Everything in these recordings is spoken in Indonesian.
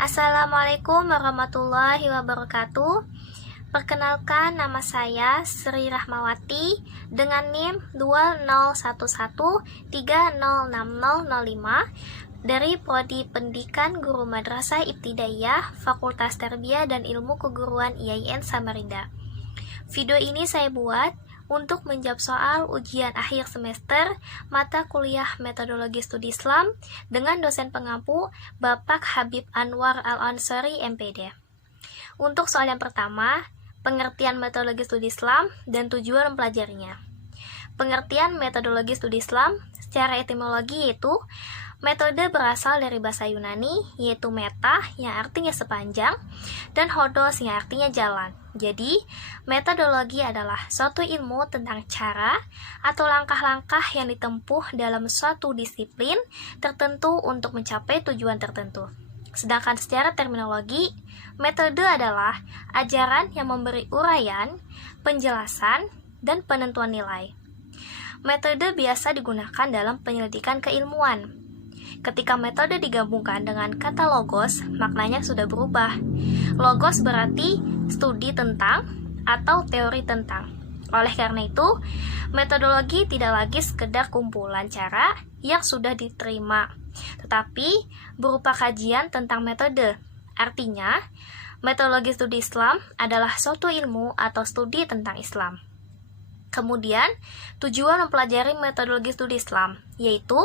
Assalamualaikum warahmatullahi wabarakatuh. Perkenalkan, nama saya Sri Rahmawati dengan NIM 201130606005 dari Prodi Pendidikan Guru Madrasah Ibtidaiyah Fakultas Tarbiyah dan Ilmu Keguruan IAIN Samarinda. Video ini saya buat untuk menjawab soal ujian akhir semester mata kuliah Metodologi Studi Islam dengan dosen pengampu Bapak Habib Anwar Al-Ansari MPD. Untuk soal yang pertama, pengertian metodologi studi Islam dan tujuan mempelajarinya. Pengertian metodologi studi Islam secara etimologi yaitu metode berasal dari bahasa Yunani, yaitu meta yang artinya sepanjang, dan hodos yang artinya jalan. Jadi, metodologi adalah suatu ilmu tentang cara atau langkah-langkah yang ditempuh dalam suatu disiplin tertentu untuk mencapai tujuan tertentu. Sedangkan secara terminologi, metode adalah ajaran yang memberi uraian, penjelasan, dan penentuan nilai. Metode biasa digunakan dalam penyelidikan keilmuan. Ketika metode digabungkan dengan kata logos, maknanya sudah berubah. Logos berarti studi tentang atau teori tentang. Oleh karena itu, metodologi tidak lagi sekedar kumpulan cara yang sudah diterima, tetapi berupa kajian tentang metode. Artinya, metodologi studi Islam adalah suatu ilmu atau studi tentang Islam. Kemudian, tujuan mempelajari metodologi studi Islam, yaitu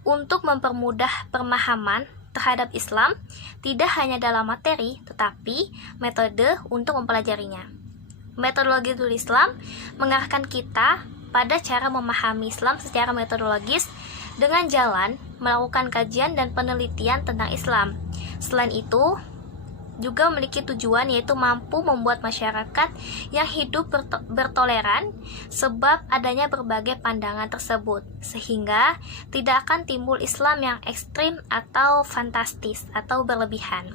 untuk mempermudah pemahaman terhadap Islam tidak hanya dalam materi, tetapi metode untuk mempelajarinya. Metodologi studi Islam mengarahkan kita pada cara memahami Islam secara metodologis dengan jalan melakukan kajian dan penelitian tentang Islam. Selain itu, juga memiliki tujuan yaitu mampu membuat masyarakat yang hidup bertoleran sebab adanya berbagai pandangan tersebut, sehingga tidak akan timbul Islam yang ekstrim atau fantastis atau berlebihan.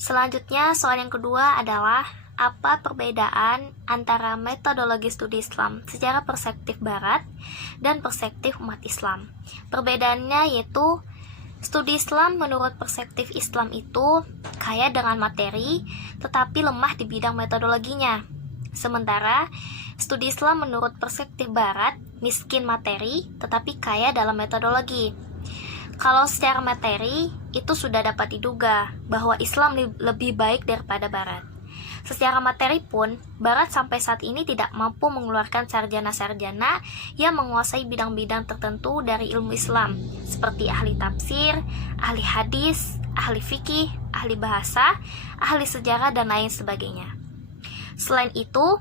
Selanjutnya, soal yang kedua adalah apa perbedaan antara metodologi studi Islam secara perspektif Barat dan perspektif umat Islam. Perbedaannya yaitu studi Islam menurut perspektif Islam itu kaya dengan materi, tetapi lemah di bidang metodologinya. Sementara, studi Islam menurut perspektif Barat miskin materi, tetapi kaya dalam metodologi. Kalau secara materi, itu sudah dapat diduga bahwa Islam lebih baik daripada Barat. Secara materi pun, Barat sampai saat ini tidak mampu mengeluarkan sarjana-sarjana yang menguasai bidang-bidang tertentu dari ilmu Islam, seperti ahli tafsir, ahli hadis, ahli fikih, ahli bahasa, ahli sejarah, dan lain sebagainya. Selain itu,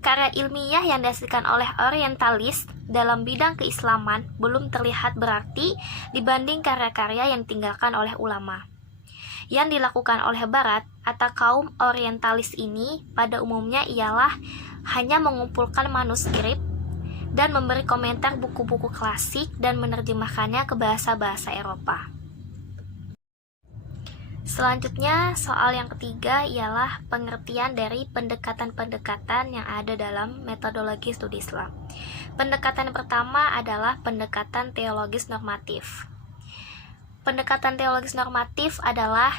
karya ilmiah yang dihasilkan oleh orientalis dalam bidang keislaman belum terlihat berarti dibanding karya-karya yang ditinggalkan oleh ulama. Yang dilakukan oleh Barat atau kaum orientalis ini pada umumnya ialah hanya mengumpulkan manuskrip dan memberi komentar buku-buku klasik dan menerjemahkannya ke bahasa-bahasa Eropa. Selanjutnya, soal yang ketiga ialah pengertian dari pendekatan-pendekatan yang ada dalam metodologi studi Islam. Pendekatan yang pertama adalah pendekatan teologis normatif. Pendekatan teologis normatif adalah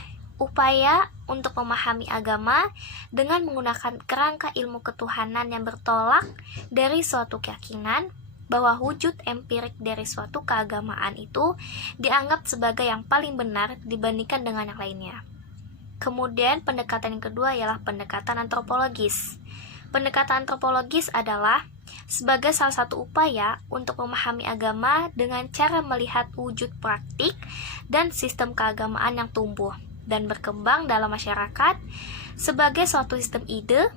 upaya untuk memahami agama dengan menggunakan kerangka ilmu ketuhanan yang bertolak dari suatu keyakinan bahwa wujud empirik dari suatu keagamaan itu dianggap sebagai yang paling benar dibandingkan dengan yang lainnya. Kemudian pendekatan yang kedua ialah pendekatan antropologis. Pendekatan antropologis adalah sebagai salah satu upaya untuk memahami agama dengan cara melihat wujud praktik dan sistem keagamaan yang tumbuh dan berkembang dalam masyarakat sebagai suatu sistem ide,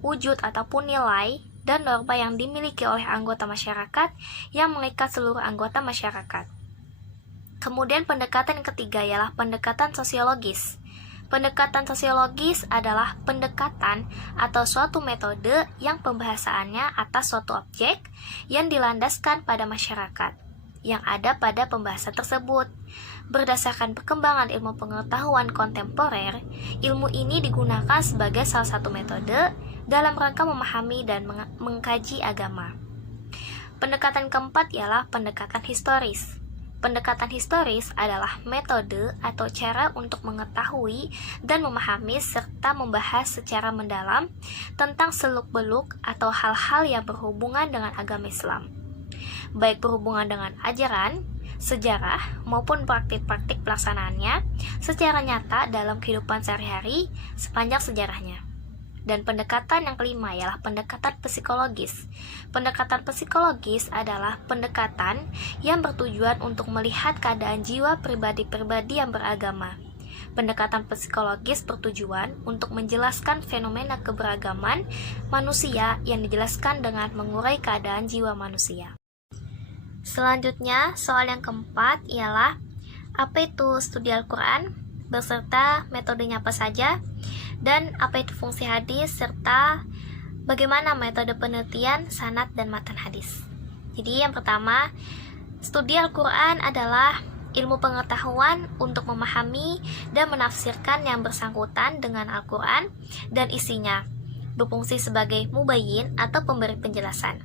wujud ataupun nilai dan norma yang dimiliki oleh anggota masyarakat yang mengikat seluruh anggota masyarakat. Kemudian pendekatan yang ketiga ialah pendekatan sosiologis. Pendekatan sosiologis adalah pendekatan atau suatu metode yang pembahasannya atas suatu objek yang dilandaskan pada masyarakat yang ada pada pembahasan tersebut. Berdasarkan perkembangan ilmu pengetahuan kontemporer, ilmu ini digunakan sebagai salah satu metode dalam rangka memahami dan mengkaji agama. Pendekatan keempat ialah pendekatan historis. Pendekatan historis adalah metode atau cara untuk mengetahui dan memahami serta membahas secara mendalam tentang seluk-beluk atau hal-hal yang berhubungan dengan agama Islam, baik berhubungan dengan ajaran, sejarah, maupun praktik-praktik pelaksanaannya secara nyata dalam kehidupan sehari-hari sepanjang sejarahnya. Dan pendekatan yang kelima ialah pendekatan psikologis. Pendekatan psikologis adalah pendekatan yang bertujuan untuk melihat keadaan jiwa pribadi-pribadi yang beragama. Pendekatan psikologis bertujuan untuk menjelaskan fenomena keberagaman manusia yang dijelaskan dengan mengurai keadaan jiwa manusia. Selanjutnya, soal yang keempat ialah apa itu studi Al-Quran, beserta metodenya apa saja, dan apa itu fungsi hadis, serta bagaimana metode penelitian sanad dan matan hadis. Jadi yang pertama, studi Al-Quran adalah ilmu pengetahuan untuk memahami dan menafsirkan yang bersangkutan dengan Al-Quran dan isinya, berfungsi sebagai mubayyin atau pemberi penjelasan.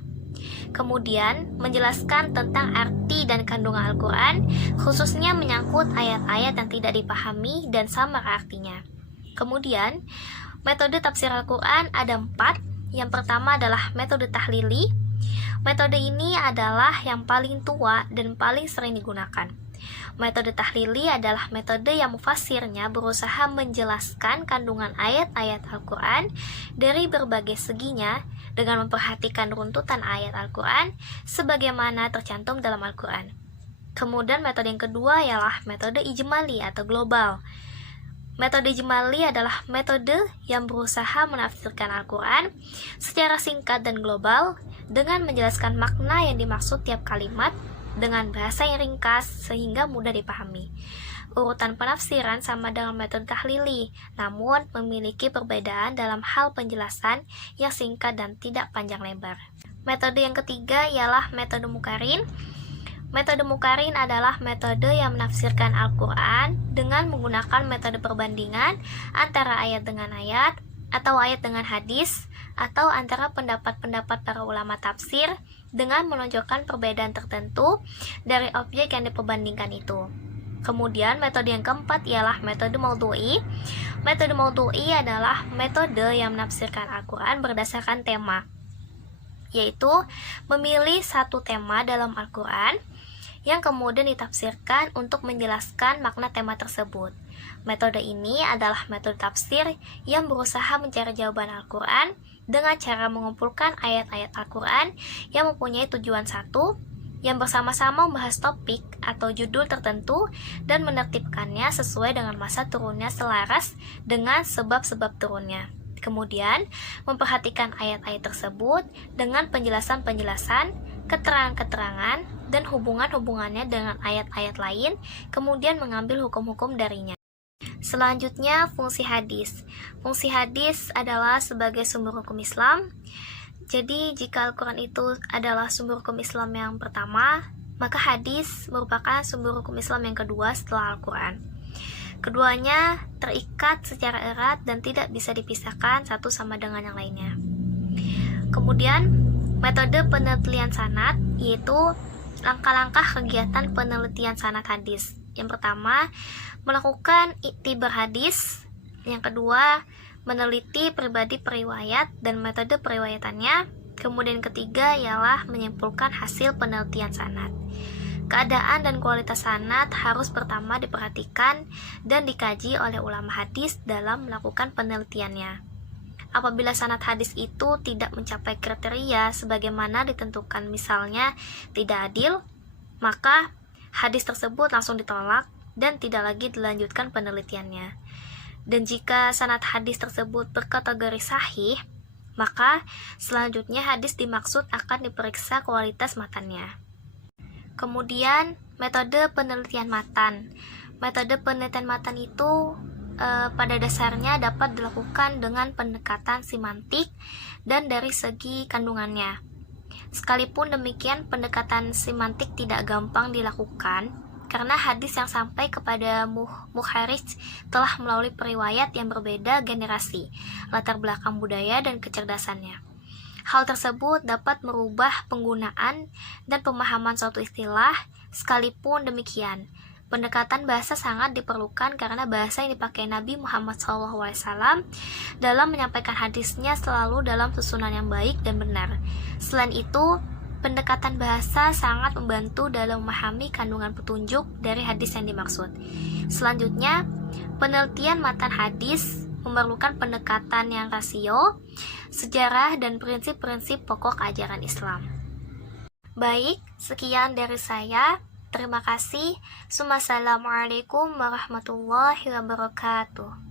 Kemudian, menjelaskan tentang arti dan kandungan Al-Quran, khususnya menyangkut ayat-ayat yang tidak dipahami dan samar artinya. Kemudian, metode tafsir Al-Quran ada 4. Yang pertama adalah metode tahlili. Metode ini adalah yang paling tua dan paling sering digunakan. Metode tahlili adalah metode yang mufassirnya berusaha menjelaskan kandungan ayat-ayat Al-Quran dari berbagai seginya dengan memperhatikan runtutan ayat Al-Quran sebagaimana tercantum dalam Al-Quran. Kemudian metode yang kedua ialah metode ijmali atau global. Metode ijmali adalah metode yang berusaha menafsirkan Al-Quran secara singkat dan global dengan menjelaskan makna yang dimaksud tiap kalimat dengan bahasa yang ringkas sehingga mudah dipahami. Urutan penafsiran sama dengan metode tahlili, namun memiliki perbedaan dalam hal penjelasan yang singkat dan tidak panjang lebar. Metode yang ketiga ialah metode muqarrin. Metode muqarrin adalah metode yang menafsirkan Al-Quran dengan menggunakan metode perbandingan antara ayat dengan ayat, atau ayat dengan hadis, atau antara pendapat-pendapat para ulama tafsir dengan menunjukkan perbedaan tertentu dari objek yang diperbandingkan itu. Kemudian metode yang keempat ialah metode maudhu'i. Metode maudhu'i adalah metode yang menafsirkan Al-Quran berdasarkan tema, yaitu memilih satu tema dalam Al-Quran yang kemudian ditafsirkan untuk menjelaskan makna tema tersebut. Metode ini adalah metode tafsir yang berusaha mencari jawaban Al-Quran dengan cara mengumpulkan ayat-ayat Al-Quran yang mempunyai tujuan satu, yang bersama-sama membahas topik atau judul tertentu dan menertibkannya sesuai dengan masa turunnya selaras dengan sebab-sebab turunnya. Kemudian, memperhatikan ayat-ayat tersebut dengan penjelasan-penjelasan, keterangan-keterangan, dan hubungan-hubungannya dengan ayat-ayat lain, kemudian mengambil hukum-hukum darinya. Selanjutnya, fungsi hadis. Fungsi hadis adalah sebagai sumber hukum Islam. Jadi, jika Al-Quran itu adalah sumber hukum Islam yang pertama, maka hadis merupakan sumber hukum Islam yang kedua setelah Al-Quran. Keduanya terikat secara erat dan tidak bisa dipisahkan satu sama dengan yang lainnya. Kemudian, metode penelitian sanad, yaitu langkah-langkah kegiatan penelitian sanad hadis. Yang pertama, melakukan iktibar hadis. Yang kedua, meneliti pribadi periwayat dan metode periwayatannya. Kemudian ketiga ialah menyimpulkan hasil penelitian sanad. Keadaan dan kualitas sanad harus pertama diperhatikan dan dikaji oleh ulama hadis dalam melakukan penelitiannya. Apabila sanad hadis itu tidak mencapai kriteria sebagaimana ditentukan, misalnya tidak adil, maka hadis tersebut langsung ditolak dan tidak lagi dilanjutkan penelitiannya. Dan jika sanad hadis tersebut berkategori sahih, maka selanjutnya hadis dimaksud akan diperiksa kualitas matannya. Kemudian, metode penelitian matan. Metode penelitian matan itu pada dasarnya dapat dilakukan dengan pendekatan semantik dan dari segi kandungannya. Sekalipun demikian, pendekatan semantik tidak gampang dilakukan karena hadis yang sampai kepada mukharij telah melalui periwayat yang berbeda generasi, latar belakang budaya dan kecerdasannya. Hal tersebut dapat merubah penggunaan dan pemahaman suatu istilah Sekalipun demikian, pendekatan bahasa sangat diperlukan karena bahasa yang dipakai Nabi Muhammad SAW dalam menyampaikan hadisnya selalu dalam susunan yang baik dan benar. Selain itu, pendekatan bahasa sangat membantu dalam memahami kandungan petunjuk dari hadis yang dimaksud. Selanjutnya, penelitian matan hadis memerlukan pendekatan yang rasio, sejarah, dan prinsip-prinsip pokok ajaran Islam. Baik, sekian dari saya. Terima kasih. Assalamualaikum warahmatullahi wabarakatuh.